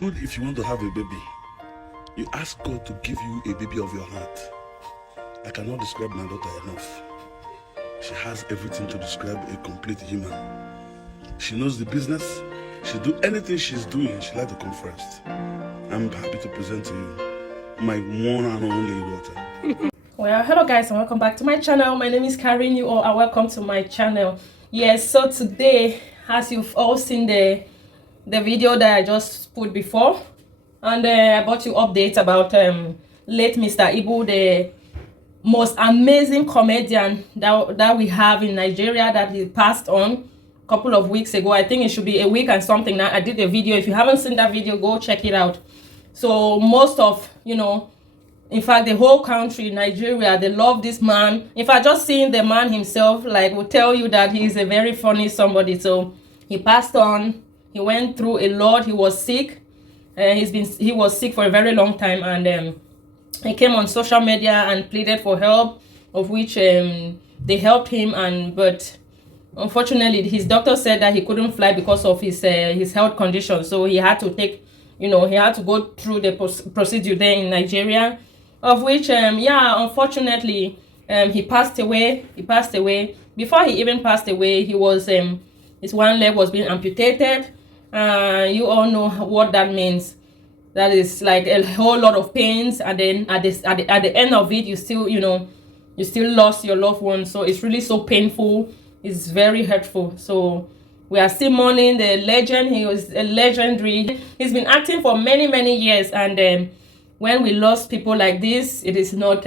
Good if you want to have a baby, you ask God to give you a baby of your heart. I cannot describe my daughter enough. She has everything to describe a complete human. She knows the business. She'll do anything she's doing. She like to come first. I'm happy to present to you my one and only daughter. Well, hello guys and welcome back to my channel. My name is Karen. You all are welcome to my channel. Yes, so today, as you've all seen the video that I just put before, and I brought you updates about late Mr. Ibu, the most amazing comedian that we have in Nigeria, that he passed on a couple of weeks ago. I think it should be a week and something now. I did a video. If you haven't seen that video, go check it out. So most of, in fact, the whole country, Nigeria, they love this man. In fact, just seeing the man himself, like, will tell you that he's a very funny somebody. So he passed on. He went through a lot. He was sick. He was sick for a very long time, and he came on social media and pleaded for help, of which they helped him, but unfortunately his doctor said that he couldn't fly because of his health condition. So he had to take, he had to go through the procedure there in Nigeria, of which unfortunately he passed away. Before he even passed away, he was his one leg was being amputated. You all know what that means. That is like a whole lot of pains, and then at the end of it, you still you still lost your loved one. So it's really so painful. It's very hurtful. So we are still mourning the legend. He was a legendary. He's been acting for many years, and when we lost people like this, it is not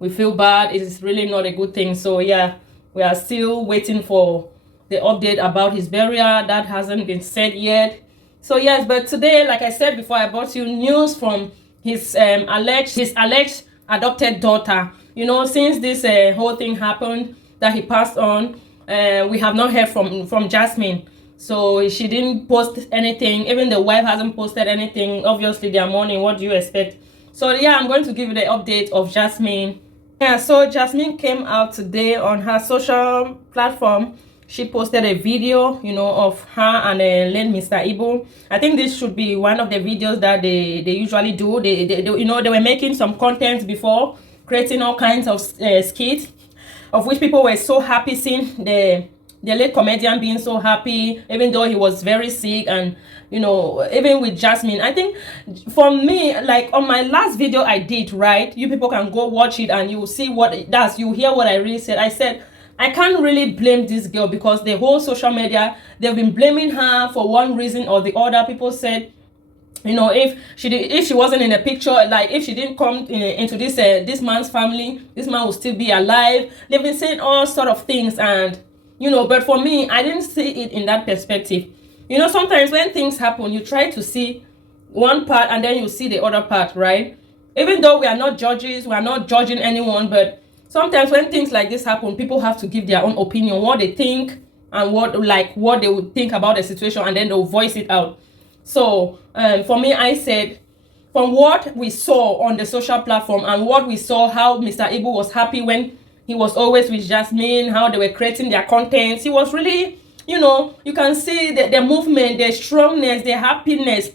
we feel bad. It is really not a good thing. So yeah, we are still waiting for the update about his burial. That hasn't been said yet. So yes, but today, like I said before, I brought you news from his alleged adopted daughter. Since this whole thing happened, that he passed on, we have not heard from Jasmine. So she didn't post anything. Even the wife hasn't posted anything. Obviously, they are mourning. What do you expect? So yeah, I'm going to give you the update of Jasmine. Yeah, so Jasmine came out today on her social platform. She posted a video, of her and late Mr. Ibu. I think this should be one of the videos that they usually do. They were making some content before, creating all kinds of skits, of which people were so happy seeing the late comedian being so happy, even though he was very sick. And even with Jasmine, I think for me, like on my last video I did, right, you people can go watch it and you will see what it does. You hear what I really said. I said I can't really blame this girl, because the whole social media, they've been blaming her for one reason or the other. People said, if she wasn't in the picture, like if she didn't come into this man's family, this man would still be alive. They've been saying all sort of things, and but for me, I didn't see it in that perspective. Sometimes when things happen, you try to see one part and then you see the other part, right? Even though we are not judges, we are not judging anyone, but sometimes when things like this happen, people have to give their own opinion, what they think, and what they would think about the situation, and then they'll voice it out. So for me, I said, from what we saw on the social platform and what we saw, how Mr. Ibu was happy when he was always with Jasmine, how they were creating their contents. He was really, you can see the movement, the strongness, the happiness,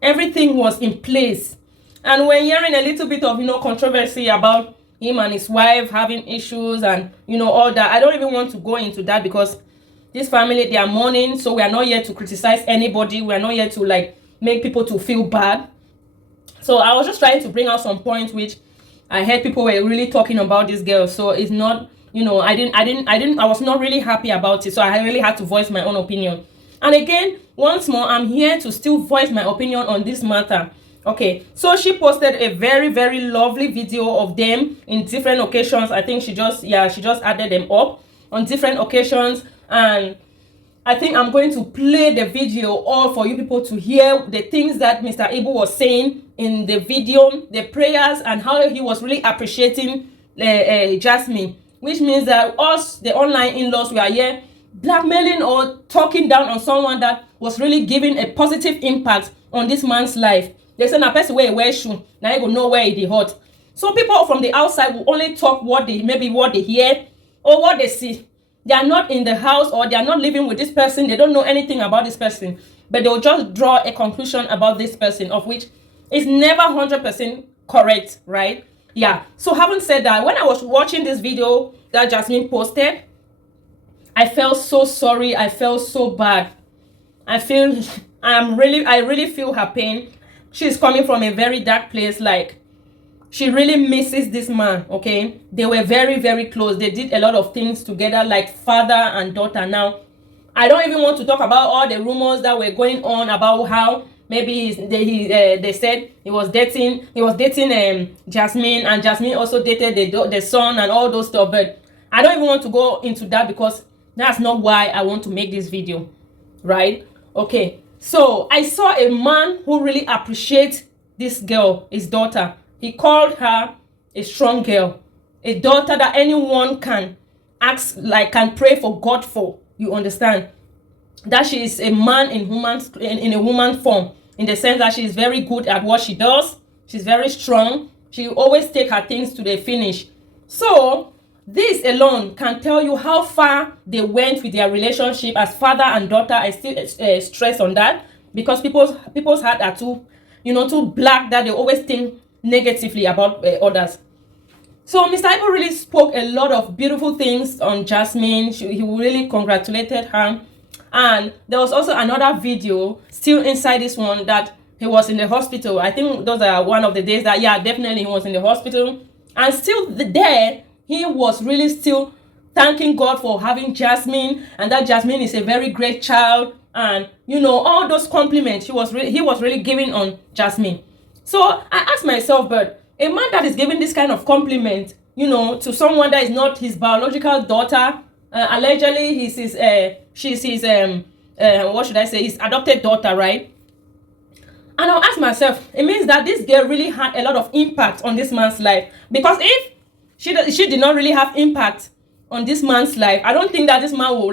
everything was in place. And we're hearing a little bit of, controversy about him and his wife having issues and all that. I don't even want to go into that, because this family, they are mourning. So we are not here to criticize anybody. We are not here to make people to feel bad. So I was just trying to bring out some points which I heard people were really talking about this girl. So it's not, I was not really happy about it. So I really had to voice my own opinion. And again, once more, I'm here to still voice my opinion on this matter. Okay, so she posted a very lovely video of them in different occasions. I think she just added them up on different occasions, and I think I'm going to play the video all for you people to hear the things that Mr. Ibu was saying in the video, the prayers, and how he was really appreciating Jasmine, which means that us, the online in-laws, we are here blackmailing or talking down on someone that was really giving a positive impact on this man's life. They say, na person where he wear shoe, now you go know where it hot. So people from the outside will only talk what they hear or what they see. They are not in the house, or they are not living with this person. They don't know anything about this person. but they'll just draw a conclusion about this person, of which is never 100% correct, right? Yeah. So having said that, when I was watching this video that Jasmine posted, I felt so sorry. I felt so bad. I really feel her pain. She's coming from a very dark place. Like, she really misses this man. Okay, they were very, very close. They did a lot of things together, like father and daughter. Now, I don't even want to talk about all the rumors that were going on about how maybe they said he was dating Jasmine, and Jasmine also dated the son and all those stuff. But I don't even want to go into that, because that's not why I want to make this video, right? Okay, so I saw a man who really appreciates this girl, his daughter. He called her a strong girl, a daughter that anyone can ask, like, can pray for God for. You understand that she is a man in a woman form, in the sense that she is very good at what she does. She's very strong. She always take her things to the finish. So this alone can tell you how far they went with their relationship as father and daughter. I still stress on that, because people's heart are too black, that they always think negatively about others. So Mr. Ibu really spoke a lot of beautiful things on Jasmine. He really congratulated her. And there was also another video still inside this one that he was in the hospital. I think those are one of the days that, yeah, definitely he was in the hospital. And still there, he was really still thanking God for having Jasmine, and that Jasmine is a very great child. And, all those compliments he was really giving on Jasmine. So I asked myself, but a man that is giving this kind of compliment, to someone that is not his biological daughter, allegedly she's his what should I say, his adopted daughter, right? And I'll ask myself, it means that this girl really had a lot of impact on this man's life. Because if she did not really have impact on this man's life, I don't think that this man will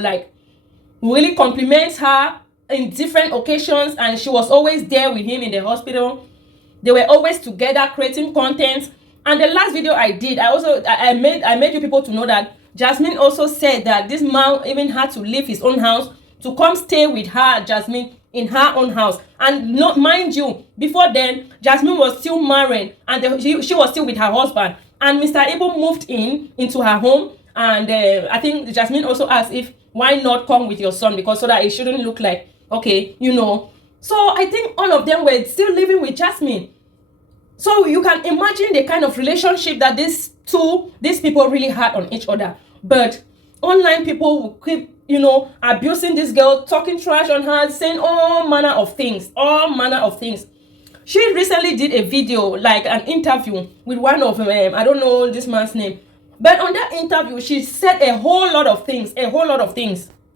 really compliment her in different occasions. And she was always there with him in the hospital. They were always together creating content. And the last video I did, I made you people to know that Jasmine also said that this man even had to leave his own house to come stay with her, Jasmine, in her own house. And not, mind you, before then, Jasmine was still married, and she was still with her husband. And Mr. Ibu moved into her home, and I think Jasmine also asked if, why not come with your son, because so that it shouldn't look like, okay, So I think all of them were still living with Jasmine. So you can imagine the kind of relationship that these people really had on each other. But online people will keep, abusing this girl, talking trash on her, saying all manner of things. She recently did a video, like an interview with one of them. I don't know this man's name. But on that interview, she said a whole lot of things.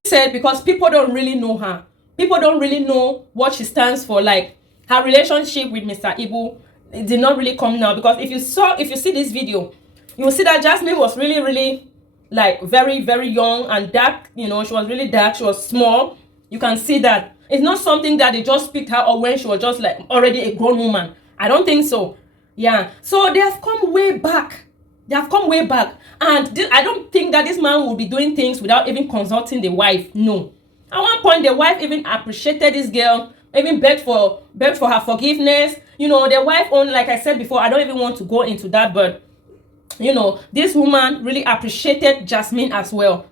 She said because people don't really know her. People don't really know what she stands for. Like, her relationship with Mr. Ibu, it did not really come now. Because if you see this video, you will see that Jasmine was really, really, like, very, very young and dark. She was really dark. She was small. You can see that. It's not something that they just picked her up when she was just, like, already a grown woman. I don't think so. Yeah. So they have come way back. And I don't think that this man will be doing things without even consulting the wife. No. At one point, the wife even appreciated this girl, even begged for her forgiveness. The wife owned, like I said before, I don't even want to go into that, but this woman really appreciated Jasmine as well.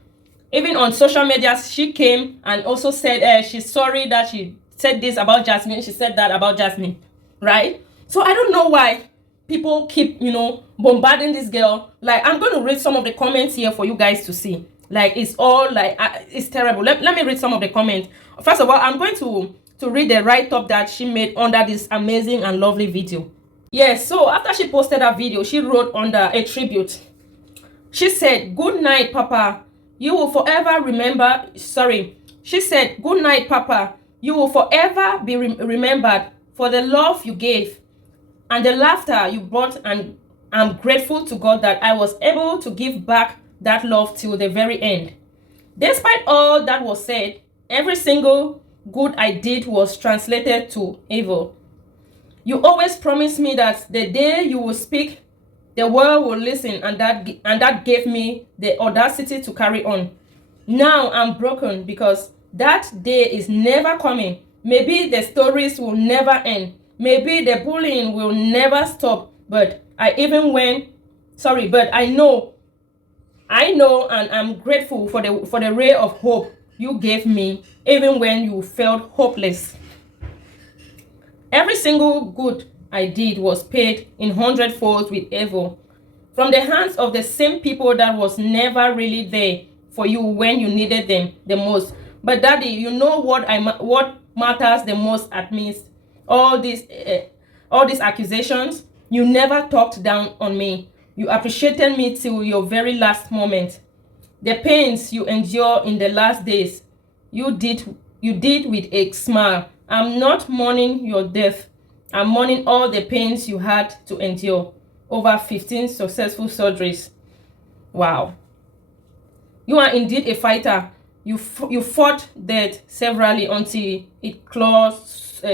Even on social media, she came and also said she's sorry that she said this about Jasmine. She said that about Jasmine, right? So I don't know why people keep, bombarding this girl. Like, I'm going to read some of the comments here for you guys to see. Like, it's all like, it's terrible. Let me read some of the comments. First of all, I'm going to read the write-up that she made under this amazing and lovely video. Yes, so after she posted that video, she wrote under a tribute. She said, "Good night, Papa. You will forever remember." She said, "Good night, Papa. You will forever be remembered for the love you gave and the laughter you brought, and I'm grateful to God that I was able to give back that love till the very end. Despite all that was said, every single good I did was translated to evil. You always promised me that the day you will speak, the world will listen, and that gave me the audacity to carry on. Now I'm broken because that day is never coming. Maybe the stories will never end. Maybe the bullying will never stop. But I know, and I'm grateful for the ray of hope you gave me, even when you felt hopeless. Every single good I did was paid in 100-fold with evil, from the hands of the same people that was never really there for you when you needed them the most. But Daddy, you know what matters the most at me? All these accusations. You never talked down on me. You appreciated me till your very last moment. The pains you endure in the last days, you did with a smile. I'm not mourning your death. I'm mourning all the pains you had to endure. Over 15 successful surgeries. Wow. You are indeed a fighter. You fought death severally until it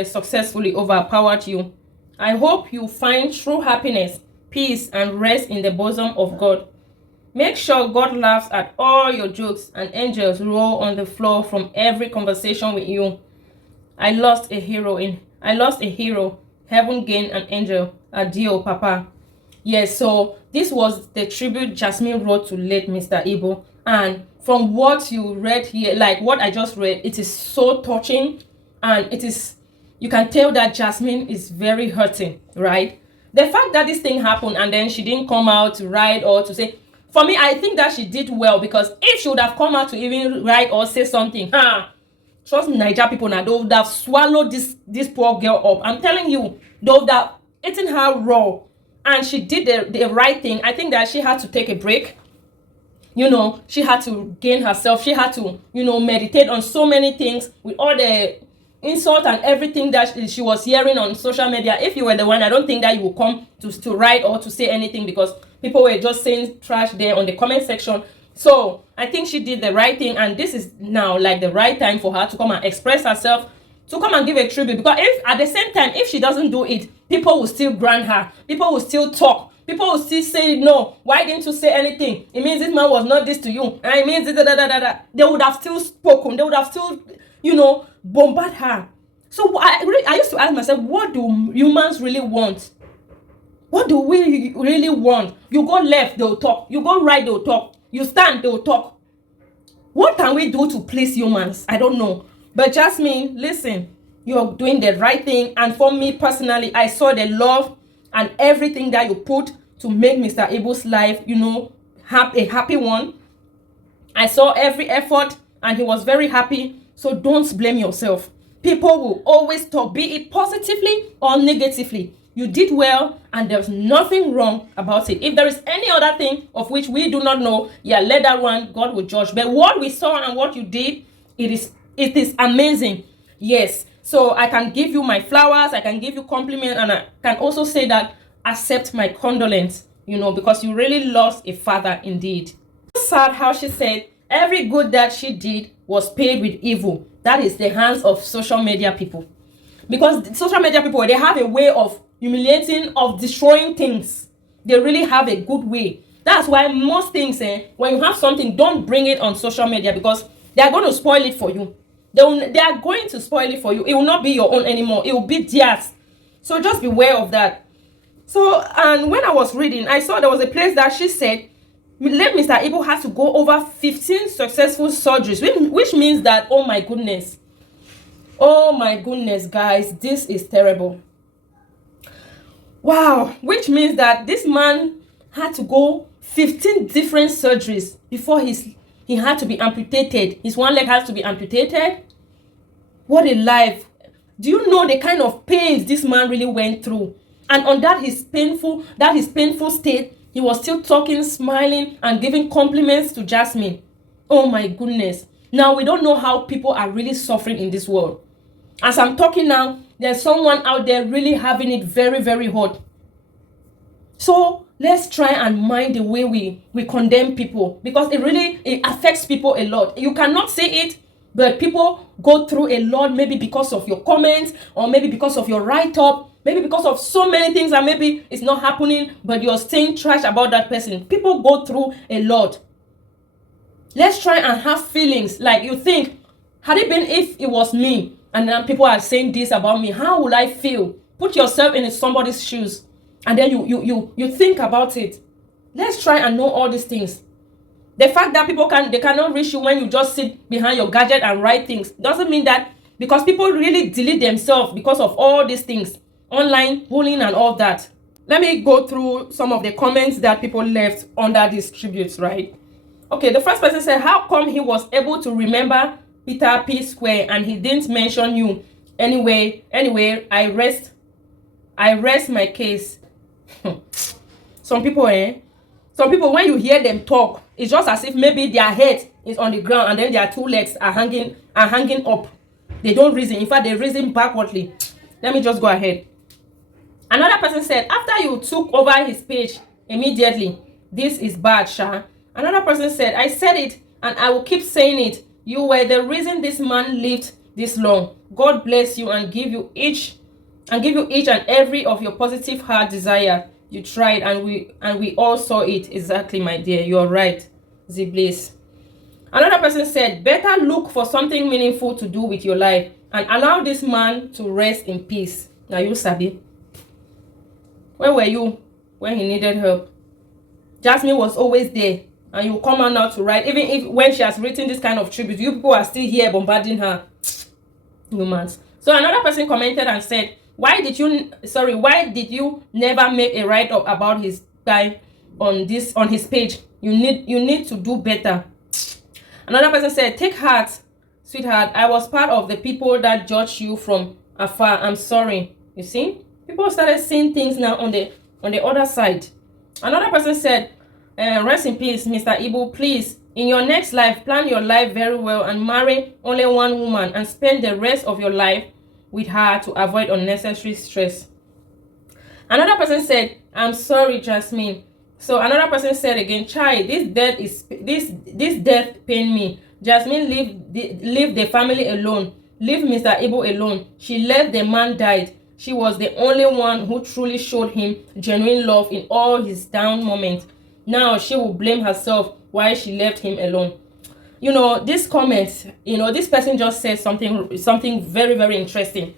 successfully overpowered you. I hope you find true happiness, peace, and rest in the bosom of God. Make sure God laughs at all your jokes and angels roll on the floor from every conversation with you. I lost a hero. Heaven gained an angel. Adieu, Papa. Yes, so this was the tribute Jasmine wrote to late Mr. Ibu. And from what you read here, like what I just read, it is so touching. And you can tell that Jasmine is very hurting, right? The fact that this thing happened and then she didn't come out to write or to say, for me, I think that she did well, because if she would have come out to even write or say something, trust me, Niger people now, they would have swallowed this poor girl up. I'm telling you, they would have eaten her raw. And she did the right thing. I think that she had to take a break. She had to gain herself. She had to, meditate on so many things with all the insult and everything that she was hearing on social media. If you were the one, I don't think that you would come to write or to say anything, because people were just saying trash there on the comment section. So I think she did the right thing, and this is now like the right time for her to come and express herself, to come and give a tribute. Because if at the same time, if she doesn't do it, people will still grant her, people will still talk, people will still say, no, why didn't you say anything? It means this man was not this to you, and it means they would have still spoken, they would have still bombard her. So I used to ask myself, what do humans really want? What do we really want? You go left, they'll talk. You go right, they'll talk. You stand, they'll talk. What can we do to please humans? I don't know. But Jasmine, listen, you're doing the right thing. And for me personally, I saw the love and everything that you put to make Mr. Ibu's life, a happy one. I saw every effort and he was very happy. So don't blame yourself. People will always talk, be it positively or negatively. You did well, and there's nothing wrong about it. If there is any other thing of which we do not know, let that one, God will judge. But what we saw and what you did, it is amazing. Yes. So I can give you my flowers, I can give you compliment, and I can also say that accept my condolence, because you really lost a father indeed. Sad how she said every good that she did was paid with evil. That is the hands of social media people. Because social media people, they have a way of humiliating, of destroying things. They really have a good way. That's why most things, when you have something, don't bring it on social media, because they are going to spoil it for you. They are going to spoil it for you. It will not be your own anymore. It will be theirs. So just beware of that. So, and when I was reading, I saw there was a place that she said, let Mr. Ibu has to go over 15 successful surgeries, which means that, oh my goodness, guys, this is terrible. Wow, which means that this man had to go 15 different surgeries before he had to be amputated. His one leg has to be amputated. What a life. Do you know the kind of pains this man really went through? And on his painful state, he was still talking, smiling, and giving compliments to Jasmine. Oh my goodness. Now we don't know how people are really suffering in this world. As I'm talking now, there's someone out there really having it very, very hard. So let's try and mind the way we condemn people, because it affects people a lot. You cannot say it, but people go through a lot, maybe because of your comments, or maybe because of your write-up, maybe because of so many things, and maybe it's not happening, but you're saying trash about that person. People go through a lot. Let's try and have feelings. Like, you think, had it been if it was me, and then people are saying this about me, how will I feel? Put yourself in somebody's shoes, and then you think about it. Let's try and know all these things. The fact that they cannot reach you when you just sit behind your gadget and write things doesn't mean that, because people really delete themselves because of all these things, online bullying and all that. Let me go through some of the comments that people left under these tributes, right? Okay, the first person said, how come he was able to remember Peter P. Square and he didn't mention you? Anyway, I rest my case. Some people, when you hear them talk, it's just as if maybe their head is on the ground and then their two legs are hanging up. They don't reason. In fact, they reason backwardly. Let me just go ahead. Another person said, after you took over his page immediately, this is bad, Sha. Another person said, I said it and I will keep saying it. You were the reason this man lived this long. God bless you and give you each and every of your positive heart desire. You tried and we all saw it. Exactly, my dear. You're right. Bliss. Another person said, better look for something meaningful to do with your life and allow this man to rest in peace. Now you sabi. Where were you when he needed help? Jasmine was always there, and you come out now to write. Even if when she has written this kind of tribute, you people are still here bombarding her. Humans. So another person commented and said, why did you never make a write-up about his guy on his page? You need to do better. Another person said, take heart, sweetheart. I was part of the people that judged you from afar. I'm sorry. You see? People started seeing things now on the other side. Another person said, rest in peace, Mr. Ibu. Please, in your next life, plan your life very well and marry only one woman and spend the rest of your life with her to avoid unnecessary stress. Another person said, I'm sorry, Jasmine. So another person said again, Chai, this death pain me. Jasmine leave the family alone. Leave Mr. Ibu alone. She left, the man died. She was the only one who truly showed him genuine love in all his down moments. Now she will blame herself why she left him alone. You know, this comment, this person just said something very, very interesting.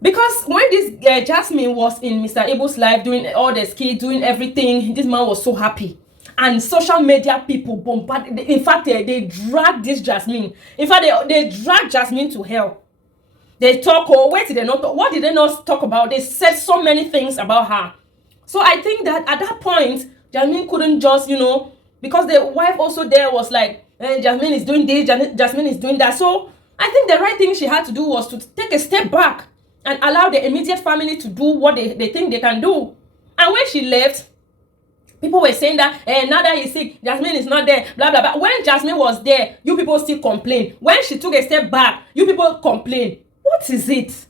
Because when this Jasmine was in Mr. Ibu's life, doing all the skills, doing everything, this man was so happy. And social media people bombarded. In fact, they dragged this Jasmine. In fact, they dragged Jasmine to hell. They talk, where did they not talk? What did they not talk about? They said so many things about her. So I think that at that point, Jasmine couldn't just, because the wife also there was like, Jasmine is doing this, Jasmine is doing that. So I think the right thing she had to do was to take a step back and allow the immediate family to do what they think they can do. And when she left, people were saying that, now that he's sick, Jasmine is not there, blah, blah, blah. When Jasmine was there, you people still complain. When she took a step back, you people complain. What is it?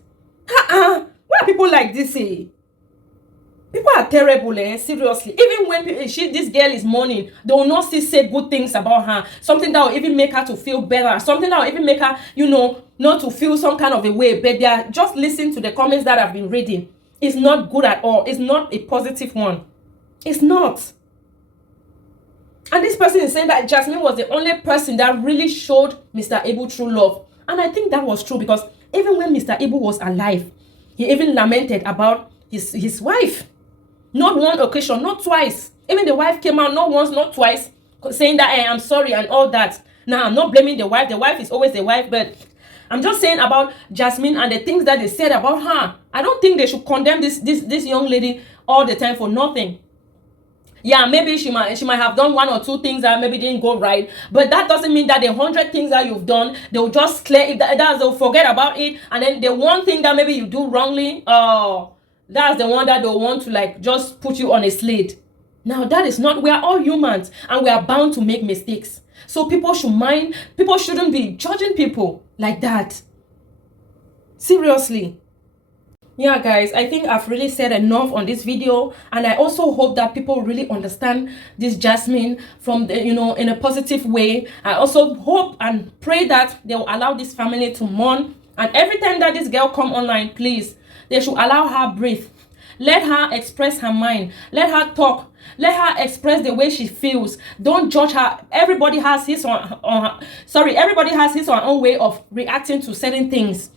Why are people like this? People are terrible, seriously. Even when this girl is mourning, they will not still say good things about her. Something that will even make her to feel better. Something that will even make her, not to feel some kind of a way. But they are just listening to the comments that I've been reading. It's not good at all. It's not a positive one. It's not. And this person is saying that Jasmine was the only person that really showed Mr. Ibu true love. And I think that was true, because even when Mr. Ibu was alive, he even lamented about his wife. Not one occasion, not twice. Even the wife came out not once, not twice, saying that, I'm sorry and all that. Now, I'm not blaming the wife. The wife is always the wife, but I'm just saying about Jasmine and the things that they said about her. I don't think they should condemn this young lady all the time for nothing. Yeah, maybe she might have done one or two things that maybe didn't go right, but that doesn't mean that the 100 things that you've done, they'll just clear it. They'll forget about it, and then the one thing that maybe you do wrongly, that's the one that they'll want to just put you on a slate. Now that is not. We are all humans, and we are bound to make mistakes. So people shouldn't be judging people like that. Seriously. Yeah, guys, I think I've really said enough on this video, and I also hope that people really understand this Jasmine from the, in a positive way. I also hope and pray that they will allow this family to mourn, and every time that this girl come online, please, they should allow her breathe. Let her express her mind. Let her talk. Let her express the way she feels. Don't judge her. Everybody has his everybody has his or her own way of reacting to certain things.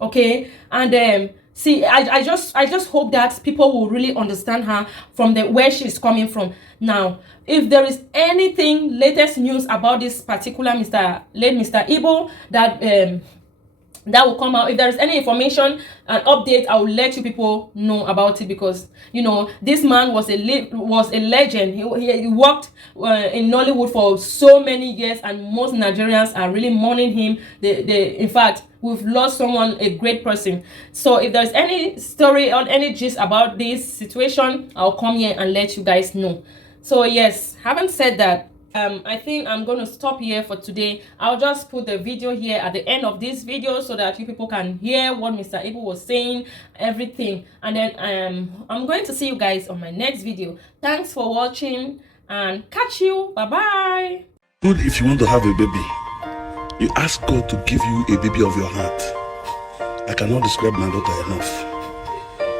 Okay, and see, I just hope that people will really understand her from the where she's coming from. Now, if there is anything latest news about this particular late Mr. Igbo that will come out, if there is any information and update, I will let you people know about it, because you know this man was a legend. He worked in Nollywood for so many years, and most Nigerians are really mourning him. In fact, we've lost someone, a great person. So if there's any story or any gist about this situation, I'll come here and let you guys know. So yes, having said that, I think I'm going to stop here for today. I'll just put the video here at the end of this video so that you people can hear what Mr. Igbo was saying, everything. And then I'm going to see you guys on my next video. Thanks for watching and catch you. Bye-bye. Good, if you want to have a baby, you ask God to give you a baby of your heart. I cannot describe my daughter enough.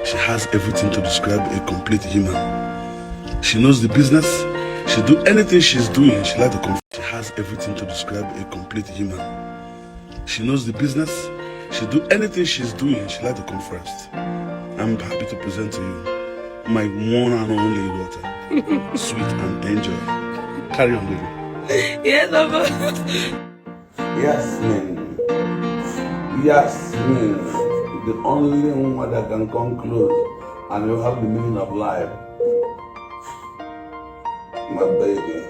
She has everything to describe a complete human. She knows the business. She do anything she's doing, she like to come. She has everything to describe a complete human. She knows the business. She do anything she's doing, she like to come first. I'm happy to present to you my one and only daughter, sweet and angel. Carry on, baby. Yes, Papa. Jasmine. Jasmine. The only one that can come close and you have the meaning of life. My baby.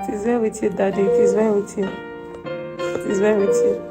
It is well with you, Daddy. It is well with you. It is well with you.